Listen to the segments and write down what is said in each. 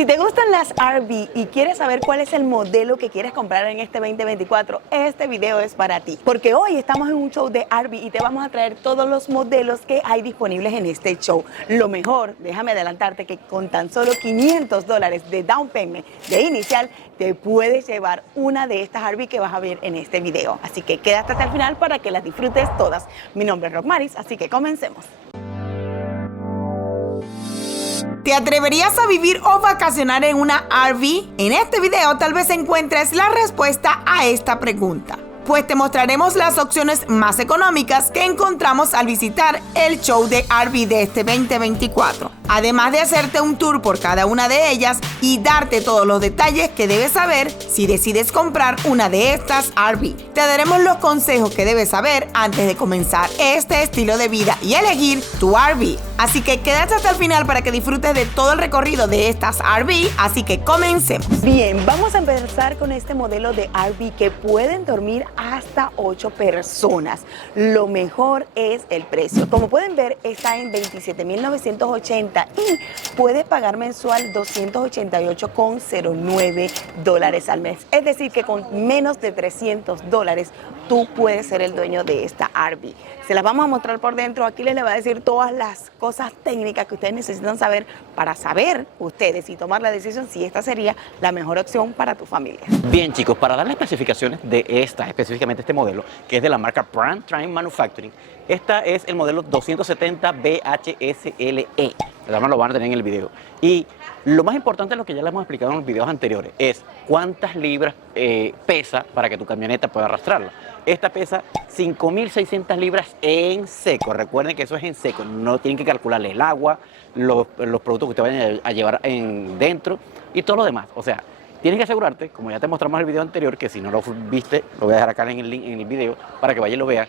Si te gustan las RV y quieres saber cuál es el modelo que quieres comprar en este 2024, este video es para ti. Porque hoy estamos en un show de RV y te vamos a traer todos los modelos que hay disponibles en este show. Lo mejor, déjame adelantarte que con tan solo $500 de down payment de inicial, te puedes llevar una de estas RV que vas a ver en este video. Así que quédate hasta el final para que las disfrutes todas. Mi nombre es Rockmaris, así que comencemos. ¿Te atreverías a vivir o vacacionar en una RV? En este video tal vez encuentres la respuesta a esta pregunta, pues te mostraremos las opciones más económicas que encontramos al visitar el show de RV de este 2024. Además de hacerte un tour por cada una de ellas y darte todos los detalles que debes saber si decides comprar una de estas RV. Te daremos los consejos que debes saber antes de comenzar este estilo de vida y elegir tu RV. Así que quédate hasta el final para que disfrutes de todo el recorrido de estas RV, así que comencemos. Bien, vamos a empezar con este modelo de RV que pueden dormir hasta 8 personas. Lo mejor es el precio. Como pueden ver, está en $27,980 y puedes pagar mensual $288,09 al mes. Es decir, que con menos de $300 tú puedes ser el dueño de esta RV. Se las vamos a mostrar por dentro. Aquí les va a decir todas las cosas técnicas que ustedes necesitan saber para saber ustedes y tomar la decisión si esta sería la mejor opción para tu familia. Bien, chicos, para dar las especificaciones de específicamente este modelo, que es de la marca Prime Time Manufacturing, esta es el modelo 270 BHSLE. Además lo van a tener en el video. Y lo más importante, lo que ya les hemos explicado en los videos anteriores, es cuántas libras pesa para que tu camioneta pueda arrastrarla. Esta pesa 5.600 libras en seco. Recuerden que eso es en seco. No tienen que calcularle el agua, los productos que ustedes vayan a llevar dentro y todo lo demás. O sea, tienes que asegurarte, como ya te mostramos en el video anterior, que si no lo viste, lo voy a dejar acá en el link en el video para que vayas y lo veas.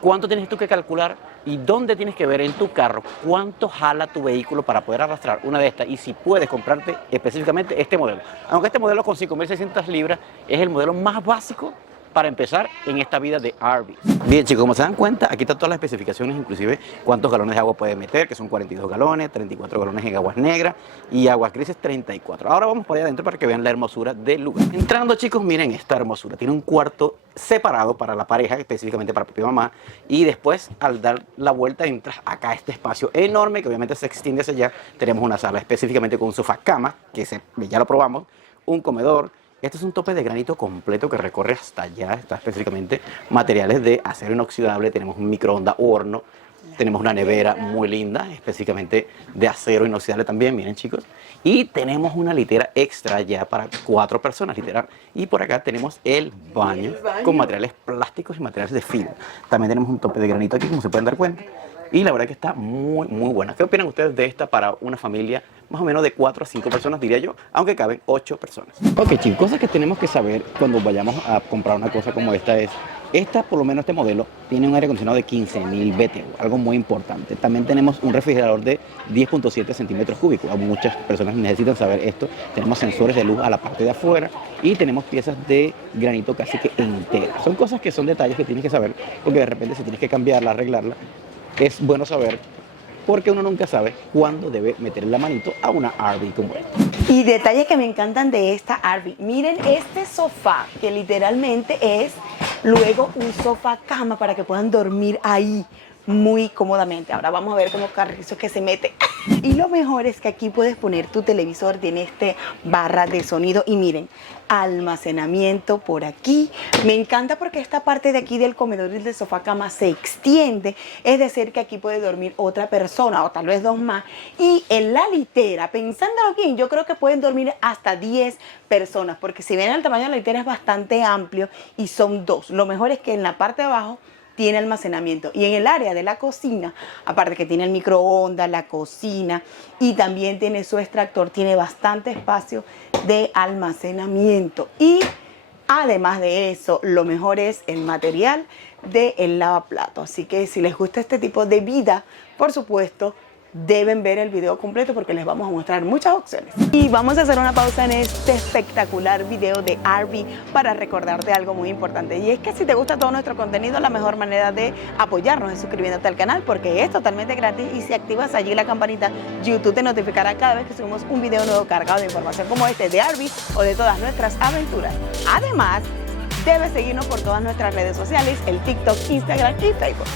¿Cuánto tienes tú que calcular y dónde tienes que ver en tu carro cuánto jala tu vehículo para poder arrastrar una de estas? Y si puedes comprarte específicamente este modelo. Aunque este modelo con 5.600 libras es el modelo más básico para empezar en esta vida de RV. Bien, chicos, como se dan cuenta, aquí están todas las especificaciones, inclusive cuántos galones de agua puede meter, que son 42 galones, 34 galones en aguas negras y aguas grises 34. Ahora vamos por allá adentro para que vean la hermosura del lugar. Entrando, chicos, miren esta hermosura. Tiene un cuarto separado para la pareja, específicamente para papá y mamá, y después al dar la vuelta entras acá a este espacio enorme que obviamente se extiende hacia allá. Tenemos una sala específicamente con un sofá cama, que ya lo probamos, un comedor. Este es un tope de granito completo que recorre hasta allá. Está específicamente materiales de acero inoxidable. Tenemos un microondas horno. Tenemos una nevera muy linda, específicamente de acero inoxidable también, miren, chicos. Y tenemos una litera extra ya para 4 personas, literal. Y por acá tenemos el baño con materiales plásticos y materiales de fibra. También tenemos un tope de granito aquí, como se pueden dar cuenta. Y la verdad que está muy, muy buena. ¿Qué opinan ustedes de esta para una familia más o menos de 4 a 5 personas, diría yo, aunque caben 8 personas? Ok, chicos, cosas que tenemos que saber cuando vayamos a comprar una cosa como esta es, por lo menos este modelo, tiene un aire acondicionado de 15.000 BTU, algo muy importante. También tenemos un refrigerador de 10.7 centímetros cúbicos. Muchas personas necesitan saber esto. Tenemos sensores de luz a la parte de afuera y tenemos piezas de granito casi que enteras. Son cosas que son detalles que tienes que saber, porque de repente si tienes que cambiarla, arreglarla, es bueno saber, porque uno nunca sabe cuándo debe meter la manito a una RV como esta. Y detalles que me encantan de esta RV. Miren este sofá, que literalmente es luego un sofá cama para que puedan dormir ahí muy cómodamente. Ahora vamos a ver cómo carrizo que se mete. Y lo mejor es que aquí puedes poner tu televisor, tiene este barra de sonido y miren, almacenamiento por aquí. Me encanta porque esta parte de aquí del comedor y del sofá cama se extiende, es decir que aquí puede dormir otra persona o tal vez 2 más. Y en la litera, pensándolo bien, yo creo que pueden dormir hasta 10 personas, porque si ven el tamaño de la litera es bastante amplio y son 2. Lo mejor es que en la parte de abajo tiene almacenamiento y en el área de la cocina, aparte que tiene el microondas, la cocina y también tiene su extractor, tiene bastante espacio de almacenamiento. Y además de eso, lo mejor es el material del lavaplato. Así que si les gusta este tipo de vida, por supuesto, deben ver el video completo porque les vamos a mostrar muchas opciones. Y vamos a hacer una pausa en este espectacular video de RV para recordarte algo muy importante. Y es que si te gusta todo nuestro contenido, la mejor manera de apoyarnos es suscribiéndote al canal porque es totalmente gratis y si activas allí la campanita, YouTube te notificará cada vez que subimos un video nuevo cargado de información como este de RV o de todas nuestras aventuras. Además, debes seguirnos por todas nuestras redes sociales, el TikTok, Instagram y Facebook.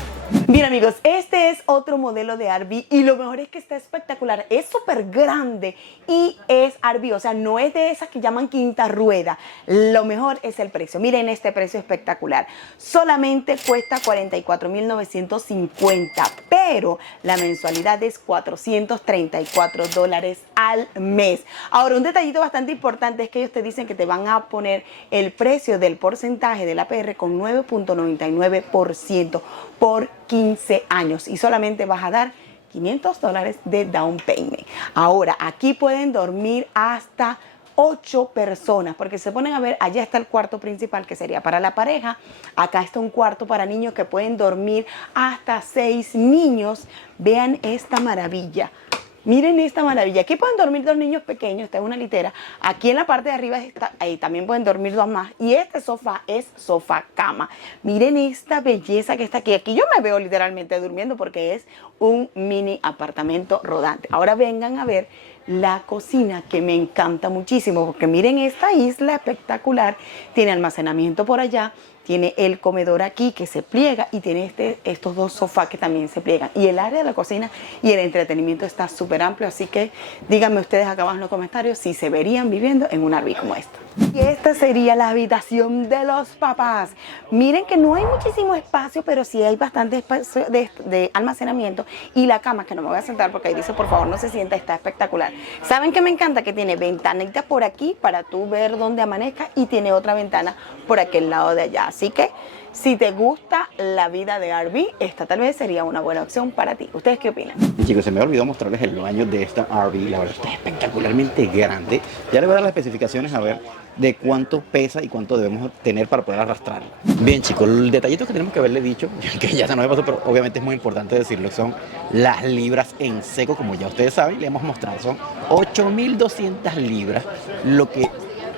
Bien amigos, este es otro modelo de RV y lo mejor es que está espectacular, es súper grande y es RV, o sea, no es de esas que llaman quinta rueda. Lo mejor es el precio, miren este precio espectacular, solamente cuesta $44,950, pero la mensualidad es $434 al mes. Ahora, un detallito bastante importante es que ellos te dicen que te van a poner el precio del porcentaje del APR con 9.99% por 15 años y solamente vas a dar $500 de down payment. Ahora, aquí pueden dormir hasta 8 personas, porque se ponen a ver, allá está el cuarto principal que sería para la pareja, acá está un cuarto para niños que pueden dormir hasta 6 niños. Vean esta maravilla. Miren esta maravilla, aquí pueden dormir 2 niños pequeños, esta es una litera, aquí en la parte de arriba ahí también pueden dormir 2 más y este sofá es sofá cama. Miren esta belleza que está aquí, aquí yo me veo literalmente durmiendo porque es un mini apartamento rodante. Ahora vengan a ver la cocina que me encanta muchísimo porque miren esta isla espectacular, tiene almacenamiento por allá, tiene el comedor aquí que se pliega y tiene estos 2 sofás que también se pliegan. Y el área de la cocina y el entretenimiento está súper amplio, así que díganme ustedes acá abajo en los comentarios si se verían viviendo en un RV como esta. Y esta sería la habitación de los papás. Miren que no hay muchísimo espacio, pero sí hay bastante espacio de almacenamiento. Y la cama, que no me voy a sentar porque ahí dice por favor no se sienta, está espectacular. ¿Saben qué me encanta? Que tiene ventanita por aquí para tú ver dónde amanezca y tiene otra ventana por aquel lado de allá. Así que si te gusta la vida de RV, esta tal vez sería una buena opción para ti. ¿Ustedes qué opinan? Y chicos, se me olvidó mostrarles el baño de esta RV. La verdad está espectacularmente grande. Ya les voy a dar las especificaciones a ver de cuánto pesa y cuánto debemos tener para poder arrastrarlo. Bien chicos, el detallito que tenemos que haberle dicho, que ya se nos pasó, pero obviamente es muy importante decirlo, son las libras en seco, como ya ustedes saben, le hemos mostrado, son 8.200 libras lo que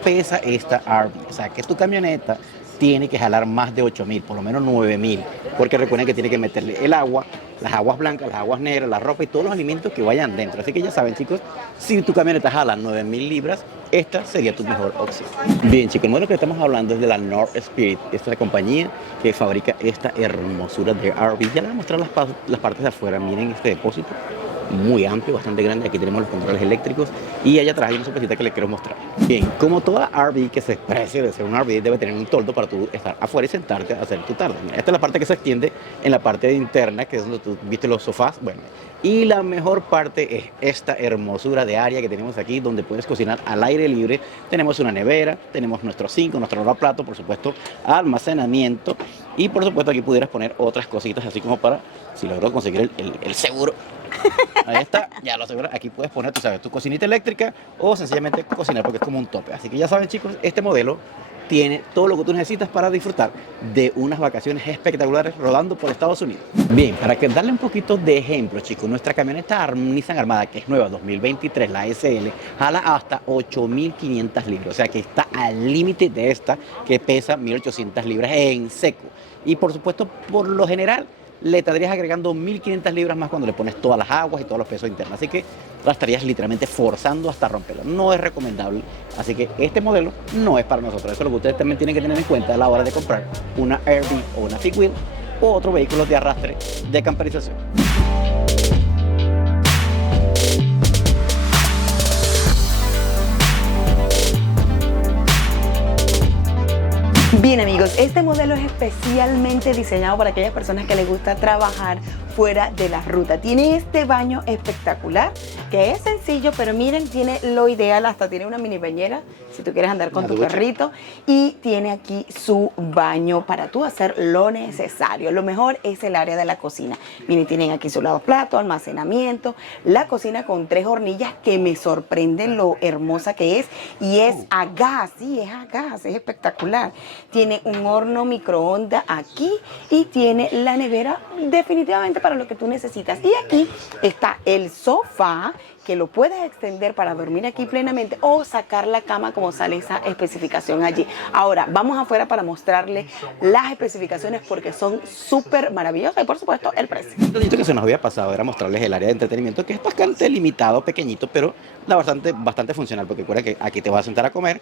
pesa esta RV. O sea, que tu camioneta tiene que jalar más de 8.000, por lo menos 9.000, porque recuerden que tiene que meterle el agua, las aguas blancas, las aguas negras, la ropa y todos los alimentos que vayan dentro. Así que ya saben chicos, si tu camioneta jala 9.000 libras, esta sería tu mejor opción. Bien chicos, el modelo que estamos hablando es de la North Spirit. Esta es la compañía que fabrica esta hermosura de RV. Ya les voy a mostrar las partes de afuera. Miren este depósito, muy amplio, bastante grande. Aquí tenemos los controles eléctricos y allá atrás hay una sorpresita que les quiero mostrar. Bien, como toda RV que se precie de ser un RV, debe tener un toldo para tú estar afuera y sentarte a hacer tu tarde. Mira, esta es la parte que se extiende en la parte interna, que es donde tú viste los sofás. Bueno, y la mejor parte es esta hermosura de área que tenemos aquí, donde puedes cocinar al aire libre. Tenemos una nevera, tenemos nuestro zinc, nuestro lavaplato, por supuesto, almacenamiento y por supuesto aquí pudieras poner otras cositas, así como para, si logro conseguir el seguro. Ahí está, ya lo aseguro. Aquí puedes poner, tú sabes, tu cocinita eléctrica o sencillamente cocinar porque es como un tope. Así que ya saben chicos, este modelo tiene todo lo que tú necesitas para disfrutar de unas vacaciones espectaculares rodando por Estados Unidos. Bien, para que darle un poquito de ejemplo chicos, nuestra camioneta Nissan Armada, que es nueva 2023, la SL, jala hasta 8.500 libras. O sea que está al límite de esta que pesa 1.800 libras en seco. Y por supuesto, por lo general, le estarías agregando 1.500 libras más cuando le pones todas las aguas y todos los pesos internos. Así que la estarías literalmente forzando hasta romperla. No es recomendable. Así que este modelo no es para nosotros. Eso es lo que ustedes también tienen que tener en cuenta a la hora de comprar una RV o una fifth wheel o otro vehículo de arrastre de camperización. Bien amigos, este modelo es especialmente diseñado para aquellas personas que les gusta trabajar fuera de la ruta. Tiene este baño espectacular, que es sencillo, pero miren, tiene lo ideal, hasta tiene una mini bañera, si tú quieres andar con tu perrito, y tiene aquí su baño para tú hacer lo necesario. Lo mejor es el área de la cocina. Miren, tienen aquí su lavaplato, almacenamiento, la cocina con 3 hornillas que me sorprenden lo hermosa que es, y es a gas, sí, es a gas, es espectacular. Tiene un horno microondas aquí y tiene la nevera definitivamente para lo que tú necesitas. Y aquí está el sofá, que lo puedes extender para dormir aquí plenamente o sacar la cama como sale esa especificación allí. Ahora, vamos afuera para mostrarles las especificaciones porque son súper maravillosas y por supuesto el precio. Lo que se nos había pasado era mostrarles el área de entretenimiento, que es bastante limitado, pequeñito, pero bastante funcional, porque recuerda que aquí te vas a sentar a comer,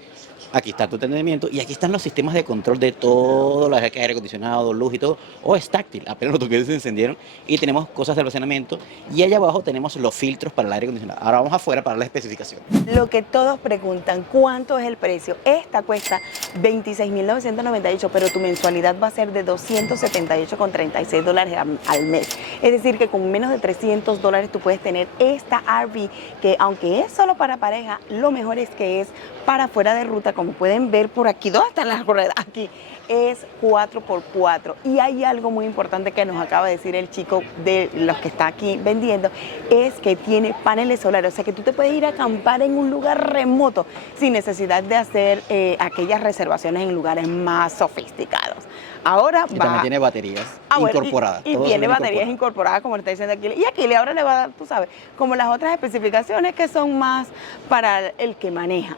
aquí está tu entretenimiento y aquí están los sistemas de control de todo, lo de aire acondicionado, luz y todo. O es táctil, apenas los toques se encendieron y tenemos cosas de almacenamiento y allá abajo tenemos los filtros para el aire acondicionado. Ahora vamos afuera para las especificaciones. Lo que todos preguntan, ¿cuánto es el precio? Esta cuesta $26,998, pero tu mensualidad va a ser de $278,36 al mes. Es decir, que con menos de $300 tú puedes tener esta RV, que aunque es solo para pareja, lo mejor es que es para fuera de ruta, como pueden ver por aquí. ¿Dónde están las ruedas? Aquí. Es 4x4 y hay algo muy importante que nos acaba de decir el chico de los que está aquí vendiendo, es que tiene paneles solares, o sea que tú te puedes ir a acampar en un lugar remoto sin necesidad de hacer aquellas reservaciones en lugares más sofisticados. Ahora y también tiene baterías incorporadas. Y tiene baterías incorporadas, como le está diciendo aquí. Y aquí ahora le va a dar, tú sabes, como las otras especificaciones que son más para el que maneja.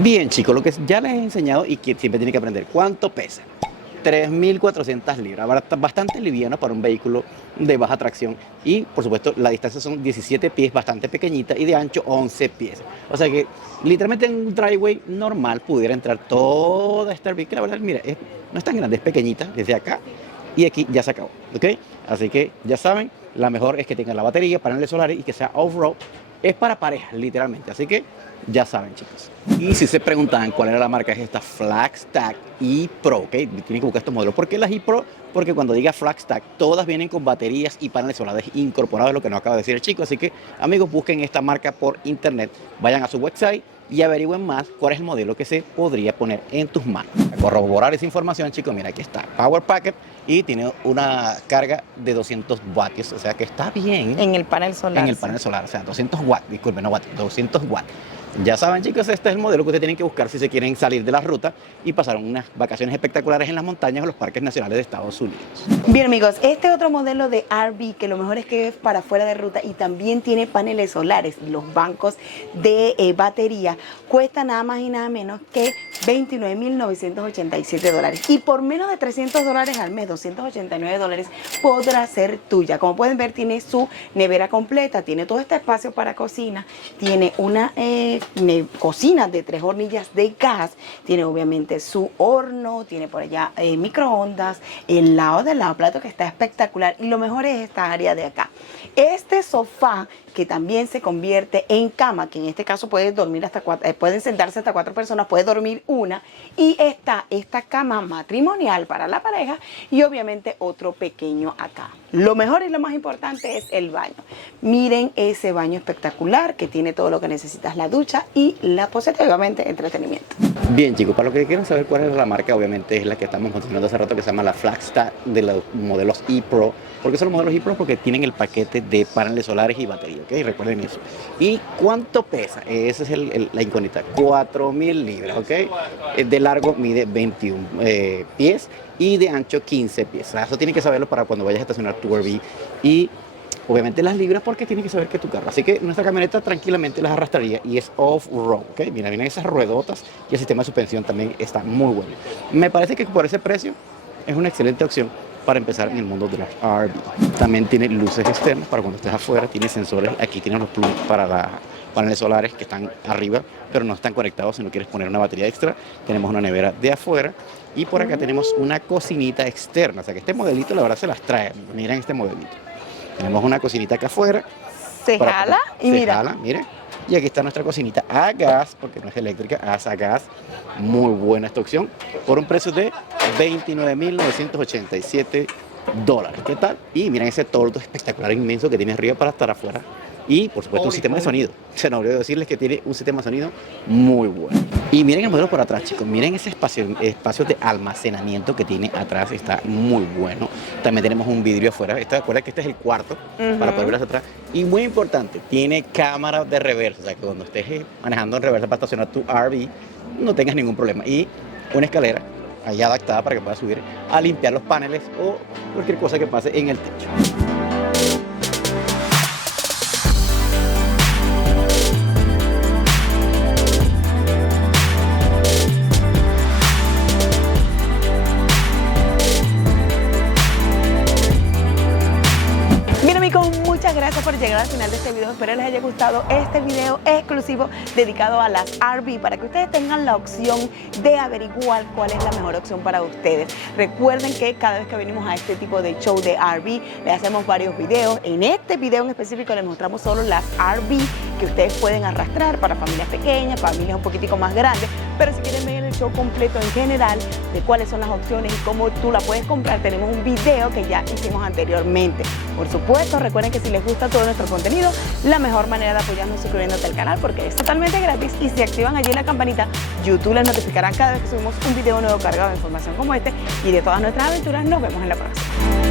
Bien, chicos, lo que ya les he enseñado y que siempre tienen que aprender, ¿cuánto pesa? 3.400 libras, bastante liviano para un vehículo de baja tracción y por supuesto la distancia son 17 pies, bastante pequeñita, y de ancho 11 pies. O sea que literalmente en un driveway normal pudiera entrar toda esta RV, que la verdad, mira, no es tan grande, es pequeñita, desde acá y aquí ya se acabó, ¿ok? Así que ya saben, la mejor es que tengan la batería, paneles solares y que sea off-road. Es para parejas, literalmente, así que ya saben, chicos. Y si se preguntan cuál era la marca, es esta Flagstaff ePro, ¿ok? Tienen que buscar estos modelos. ¿Por qué las ePro? Porque cuando diga Flagstaff, todas vienen con baterías y paneles solares incorporados, lo que nos acaba de decir el chico. Así que, amigos, busquen esta marca por internet, vayan a su website y averigüen más cuál es el modelo que se podría poner en tus manos. Para corroborar esa información, chicos, mira, aquí está Power Packet y tiene una carga de 200 watts, o sea que está bien. En el panel solar. En el panel solar, o sea, 200 watts, disculpen, no watts, 200 watts. Ya saben, chicos, este es el modelo que ustedes tienen que buscar si se quieren salir de la ruta y pasar unas vacaciones espectaculares en las montañas o los parques nacionales de Estados Unidos. Bien, amigos, este otro modelo de RV, que lo mejor es que es para fuera de ruta y también tiene paneles solares y los bancos de batería, cuesta nada más y nada menos que $29,987. Y por menos de $300 al mes, $289, podrá ser tuya. Como pueden ver, tiene su nevera completa, tiene todo este espacio para cocina, tiene una cocina de 3 hornillas de gas, tiene obviamente su horno, tiene por allá microondas, el lado del lavaplato que está espectacular, y lo mejor es esta área de acá. Este sofá que también se convierte en cama, que en este caso puede dormir hasta pueden sentarse hasta 4 personas, puede dormir una, y está esta cama matrimonial para la pareja y obviamente otro pequeño acá. Lo mejor y lo más importante es el baño. Miren ese baño espectacular que tiene todo lo que necesitas, la ducha y la poseta, obviamente entretenimiento. Bien, chicos, para los que quieran saber cuál es la marca, obviamente es la que estamos mencionando hace rato, que se llama la Flagstaff, de los modelos ePro. ¿Por qué son los modelos ePro? Porque tienen el paquete de paneles solares y batería, ¿ok? Recuerden eso. ¿Y cuánto pesa? Esa es la incógnita. 4.000 libras, ¿ok? De largo mide 21 pies y de ancho 15 pies. O sea, eso tienes que saberlo para cuando vayas a estacionar tu RV. Y obviamente las libras porque tienes que saber que es tu carro. Así que nuestra camioneta tranquilamente las arrastraría y es off-road, ¿ok? Mira, miren esas ruedotas y el sistema de suspensión también está muy bueno. Me parece que por ese precio es una excelente opción para empezar en el mundo de las RV. También tiene luces externas para cuando estés afuera, tiene sensores, aquí tienen los plugs para los paneles solares que están arriba, pero no están conectados si no quieres poner una batería extra. Tenemos una nevera de afuera y por acá tenemos una cocinita externa, o sea que este modelito la verdad se las trae. Miren este modelito. Tenemos una cocinita acá afuera. Se jala y mira. Se jala, miren. Y aquí está nuestra cocinita a gas, porque no es eléctrica, es a gas. Muy buena esta opción, por un precio de $29,987. ¿Qué tal? Y miren ese toldo espectacular inmenso que tiene arriba para estar afuera. Y por supuesto un sistema de sonido. Se nos olvidó decirles que tiene un sistema de sonido muy bueno. Y miren el modelo por atrás, chicos. Miren ese espacio de almacenamiento que tiene atrás. Está muy bueno. También tenemos un vidrio afuera. Recuerda que este es el cuarto para poder ver hacia atrás. Y muy importante, tiene cámara de reversa. O sea que cuando estés manejando en reversa para estacionar tu RV, no tengas ningún problema. Y una escalera ahí adaptada para que puedas subir a limpiar los paneles o cualquier cosa que pase en el techo. al final de este video. Espero les haya gustado este video exclusivo dedicado a las RV para que ustedes tengan la opción de averiguar cuál es la mejor opción para ustedes. Recuerden que cada vez que venimos a este tipo de show de RV, les hacemos varios videos. En este video en específico les mostramos solo las RV que ustedes pueden arrastrar para familias pequeñas, familias un poquitico más grandes, pero si quieren ver el show completo en general de cuáles son las opciones y cómo tú la puedes comprar, tenemos un video que ya hicimos anteriormente. Por supuesto, recuerden que si les gusta todo nuestro contenido, la mejor manera de apoyarnos es suscribiéndote al canal porque es totalmente gratis y si activan allí la campanita, YouTube les notificará cada vez que subimos un video nuevo cargado de información como este y de todas nuestras aventuras. Nos vemos en la próxima.